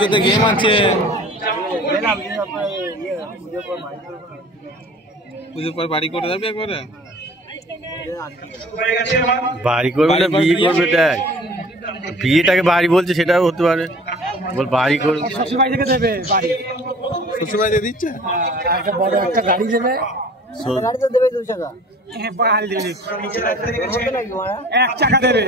পুজোতে গেম আছে, পুজোর পর বাড়ি করে যাবে একবারে। বাড়ি করবে না বিয়ে করবে? দেখ বিয়েটাকে বাড়ি বলছে, সেটাও হতে পারে। বল বাড়ি করবে, শ্বশুরবাড়ি থেকে দেবে বাড়ি, শ্বশুরবাড়ি দিয়ে দিচ্ছে। একটা বড় একটা গাড়ি দেবে, গাড়ি তো দেবে 2 টাকা, গাড়ি দেবে 1 টাকা দেবে।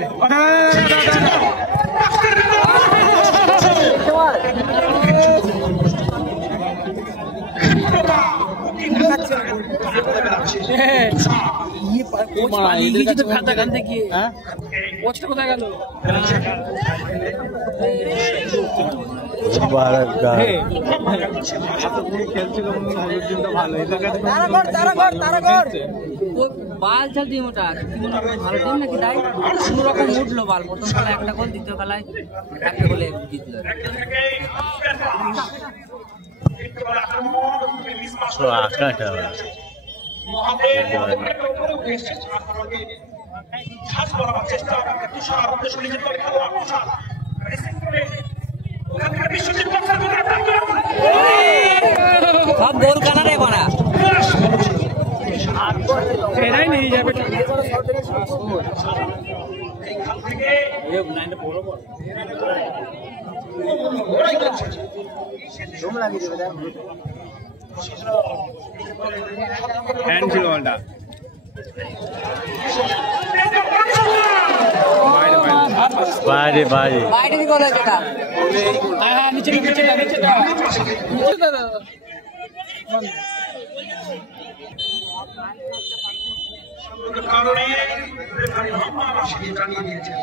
কোথায় গেল? বাল চাল দিয়ে মোটা ভালো টিম নাকি তাই কোনো রকম উঠলো বাল। প্রথম খেলায় একটা গোল, দ্বিতীয় খেলায় একটা গোলে জিতলো। সব গোল কানারে করা এরাই নিয়ে যাবে। হ্যান্ড ছিল বলটা, বাইরে বাইরে বাইরে কি গোল এটা? হ্যাঁ নিচে নিচে নিচে দাদা কারণে রেফারি জানিয়ে দিয়েছেন।